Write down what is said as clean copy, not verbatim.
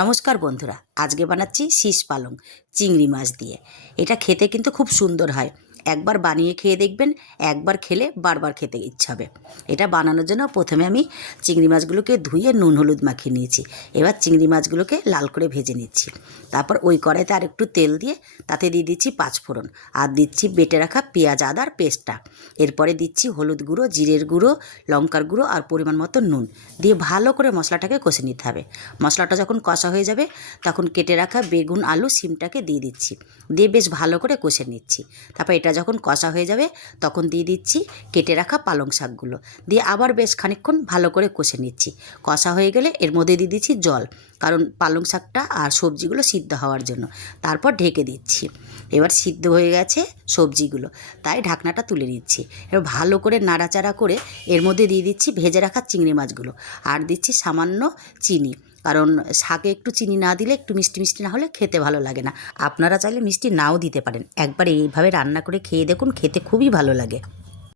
নমস্কার বন্ধুরা, আজকে বানাচ্ছি শীষ পালং চিংড়ি মাছ দিয়ে। এটা খেতে কিন্তু খুব সুন্দর হয়। একবার বানিয়ে খেয়ে দেখবেন, একবার খেলে বারবার খেতে ইচ্ছা হবে। এটা বানানোর জন্য প্রথমে আমি চিংড়ি মাছগুলোকে ধুয়ে নুন হলুদ মাখিয়ে নিয়েছি। এবার চিংড়ি মাছগুলোকে লাল করে ভেজে নিচ্ছি। তারপর ওই কড়াইতে আর একটু তেল দিয়ে তাতে দিয়ে দিচ্ছি পাঁচফোড়ন, আর দিচ্ছি বেটে রাখা পেঁয়াজ আদার পেস্টটা। এরপরে দিচ্ছি হলুদ গুঁড়ো, জিরের গুঁড়ো, লঙ্কার গুঁড়ো আর পরিমাণ মতো নুন দিয়ে ভালো করে মশলাটাকে কষে নিতে হবে। মশলাটা যখন কষা হয়ে যাবে তখন কেটে রাখা বেগুন, আলু, সিমটাকে দিয়ে দিচ্ছি, দিয়ে বেশ ভালো করে কষে নিচ্ছি। তারপর এটা যখন কষা হয়ে যাবে তখন দিয়ে দিচ্ছি কেটে রাখা পালং শাকগুলো, দিয়ে আবার বেশ খানিকক্ষণ ভালো করে কষে নিচ্ছি। কষা হয়ে গেলে এর মধ্যে দিয়ে দিচ্ছি জল, কারণ পালং শাকটা আর সবজিগুলো সিদ্ধ হওয়ার জন্য। তারপর ঢেকে দিচ্ছি। এবার সিদ্ধ হয়ে গেছে সবজিগুলো, তাই ঢাকনাটা তুলে নিচ্ছি। এবার ভালো করে নাড়াচাড়া করে এর মধ্যে দিয়ে দিচ্ছি ভেজে রাখা চিংড়ি মাছগুলো, আর দিচ্ছি সামান্য চিনি, কারণ শাকে একটু চিনি না দিলে, একটু মিষ্টি মিষ্টি না হলে খেতে ভালো লাগে না। আপনারা চাইলে মিষ্টি নাও দিতে পারেন। একবার এইভাবে রান্না করে খেয়ে দেখুন, খেতে খুবই ভালো লাগে।